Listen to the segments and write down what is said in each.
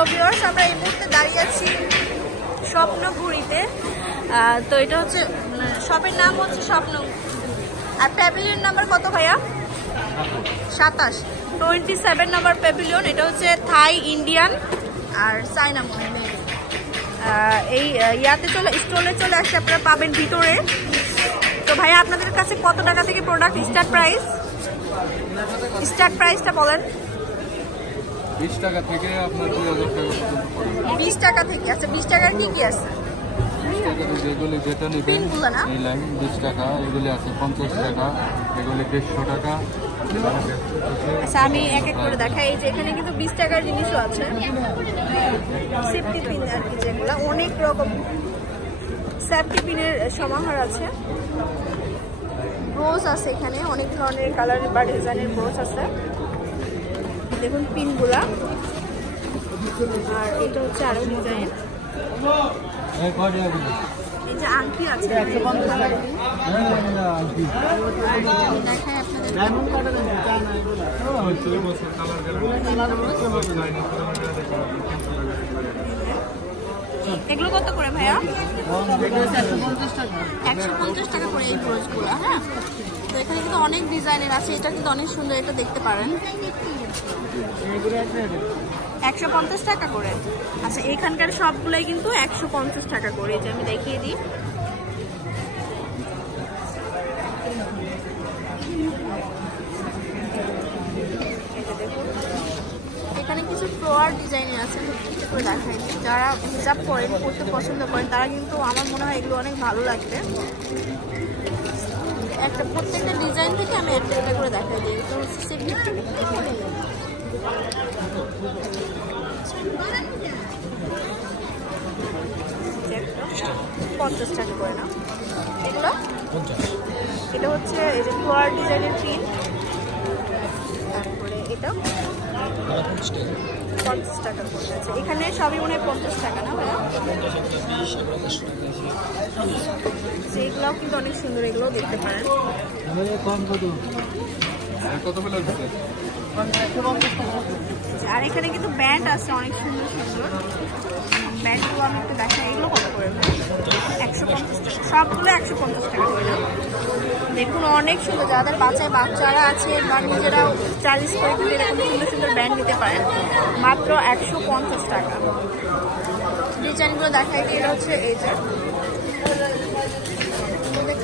তো ভিউয়ার্স, আমরা এই মুহূর্তে দাঁড়িয়ে আছি স্বপ্নপুরীতে। তো এটা হচ্ছে শপের নাম হচ্ছে স্বপ্ন। আর প্যাভিলিয়ন নাম্বার কত ভাইয়া? 27, 27 নাম্বার প্যাভিলিয়ন। এটা হচ্ছে থাই, ইন্ডিয়ান আর চাইনা মনে হয়। এই ইয়াতে স্টলে চলে আসছে, আপনারা পাবেন ভিতরে। তো ভাইয়া আপনাদের কাছে কত টাকা থেকে প্রোডাক্ট স্টার্ট প্রাইসটা বলেন। 20 টাকা থেকে আপনার 2000 টাকা পর্যন্ত পড়ে। 20 টাকা থেকে। আচ্ছা, 20 টাকার কি কি আছে? 20 টাকা যেগুলি যেটা নেবেন এই লাইন 20 টাকা, এগুলি আছে 50 টাকা, এগুলি 150 টাকা। আচ্ছা, আমি এক এক করে দেখাই। এই যে এখানে কিন্তু 20 টাকার জিনিসও আছে, সেফটি পিন আর কি, যেগুলো অনেক রকম সেফটি পিনের সমাহার আছে। ব্রোজ আছে এখানে, অনেক ধরনের কালার বা ডিজাইনের ব্রোজ আছে। দেখুন পিনগুলা। আর এটা হচ্ছে আরো ডিজাইন। এই যে আংটি আছে, দেখাই আপনাদের। এগুলো কত করে ভাইয়া? 150 টাকা করে এই ব্রোজগুলো। হ্যাঁ, তো এখানে কিন্তু অনেক ডিজাইনের আছে। এটা কিন্তু অনেক সুন্দর, এটা দেখতে পারেন। 150 টাকা করে। আচ্ছা, এখানকার সবগুলাই কিন্তু 150 টাকা করে। যে আমি দেখিয়ে দিই। এখানে কিছু ফ্লোয়ার ডিজাইনের আছে, করে দেখাই। যারা হিজাব পরেন, পড়তে পছন্দ করেন, তারা কিন্তু আমার মনে হয় এগুলো অনেক ভালো লাগবে। প্রত্যেকটা ডিজাইন থেকে আমি একটা একটা করে দেখাই দিই। এটা হচ্ছে 50 টাকা করে না এগুলো। এটা হচ্ছে এই যে ফ্লোয়ার ডিজাইনের পিন। তারপরে এটা 50 টাকা করে আছে। এখানে সবই মনে হয় 50 টাকা না ভাইয়া? এইগুলাও কিন্তু অনেক সুন্দর, এগুলোও দেখতে পারেন। আর এখানে কিন্তু ব্যান্ড আছে অনেক সুন্দর সুন্দর ব্যান্ডগুলো। আমি একটু দেখাই। এগুলো কত করে? 150 টাকা। সবগুলো 150 টাকা করে। দেখুন অনেক সুন্দর। যাদের বাচ্চারা আছে বা নিজেরাও চার্জ করে কিন্তু এরকম সুন্দর সুন্দর ব্যান্ড নিতে পারেন, মাত্র 150 টাকা। ডিজাইনগুলো দেখাই। এটা হচ্ছে এই যে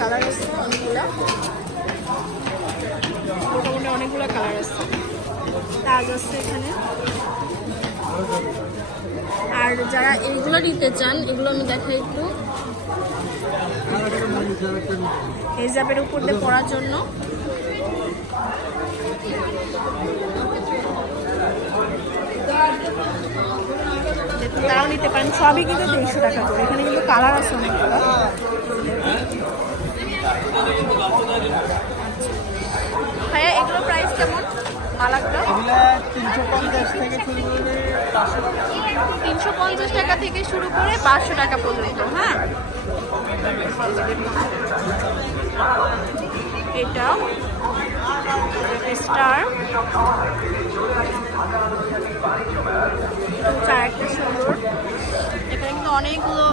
কালার আছে অনেকগুলো, মোটামুটি অনেকগুলো কালার আছে। তাজ আছে এখানে। আর যারা এইগুলো নিতে চান, এগুলো আমি দেখাই একটু। হিজাবের উপর দিয়ে পরার জন্য দেখুন, তারাও নিতে পারেন। সবই কিন্তু 150 টাকা করে। এখানে কিন্তু কালার আছে অনেকগুলো। ভাইয়া এগুলো প্রাইস কেমন? মালাকটা 350 টাকা থেকে শুরু করে 500 টাকা পর্যন্ত। হ্যাঁ, এটা স্টার, একটা সুন্দর। এখানে কিন্তু অনেকগুলো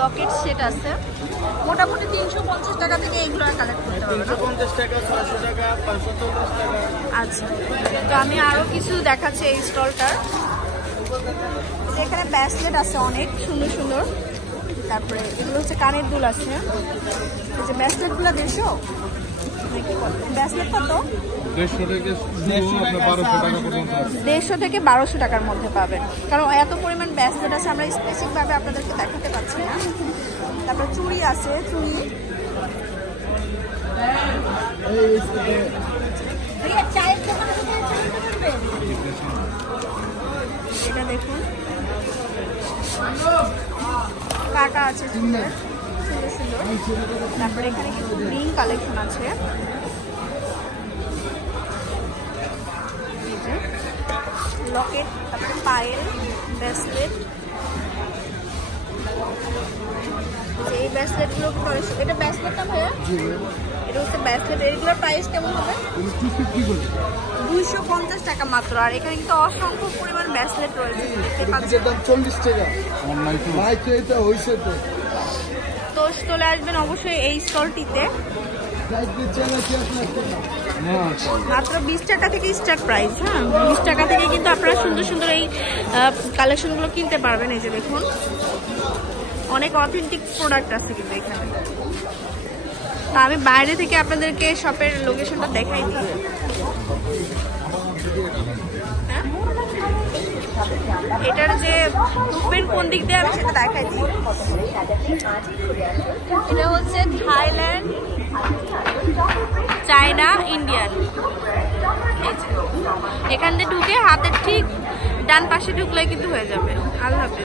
লকেট সেট আছে। মোটামুটি 350 টাকা থেকে এগুলো কালেক্ট করতে হবে। 350 টাকা, 600 টাকা, 540 টাকা। আচ্ছা, তো আমি আরো কিছু দেখাচ্ছি এই স্টলটার। এখানে ব্যাসলেট আছে অনেক সুন্দর সুন্দর। তারপরে এগুলো হচ্ছে কানের দুল আছে। এই যে ব্যাসলেটগুলো 150। ব্যাসলেট কত? 150 থেকে 1200 টাকার মধ্যে পাবেন। কারণ এত পরিমাণ ব্যাসলেট আছে, আমরা স্পেসিফিকভাবে আপনাদেরকে দেখাতে পারছি না। তারপর চুড়ি আছে, চুড়ি এটা দেখুন, কাটা আছে সুন্দর সুন্দর সুন্দর। তারপরে এখানে কিছু রিং কালেকশন আছে। লকেট, তারপরে পায়েল, ব্রেসলেট। এই ব্রেসলেটগুলো, এটা ব্রেসলেটটা ভাইয়া এটা হচ্ছে ব্রেসলেট, এগুলোর প্রাইস কেমন হবে? 250 টাকা মাত্র। আর এখানে কিন্তু অসংখ্য পরিমাণ ব্রেসলেট রয়েছে, দেখতে পাচ্ছেন। দাম 40 টাকা। তো চলে আসবেন অবশ্যই এই স্টলটিতে। মাত্র 20 টাকা থেকে স্টার্ট প্রাইস। হ্যাঁ, 20 টাকা থেকে কিন্তু আপনারা সুন্দর সুন্দর এই কালেকশনগুলো কিনতে পারবেন। এই যে দেখুন, অনেক অথেন্টিক প্রোডাক্ট আছে কিন্তু এখানে। তা আমি বাইরে থেকে আপনাদেরকে শপের লোকেশনটা দেখাই দিই। এটার যে ঢুকবেন কোন দিক দিয়ে আমি সেটা দেখাই দিই। এটা হচ্ছে থাইল্যান্ড, চায়না, ইন্ডিয়ান। এখান দিয়ে ঢুকে হাতের ঠিক ডান পাশে ঢুকলে কিন্তু হয়ে যাবে। আল্লাহ হাফেজ।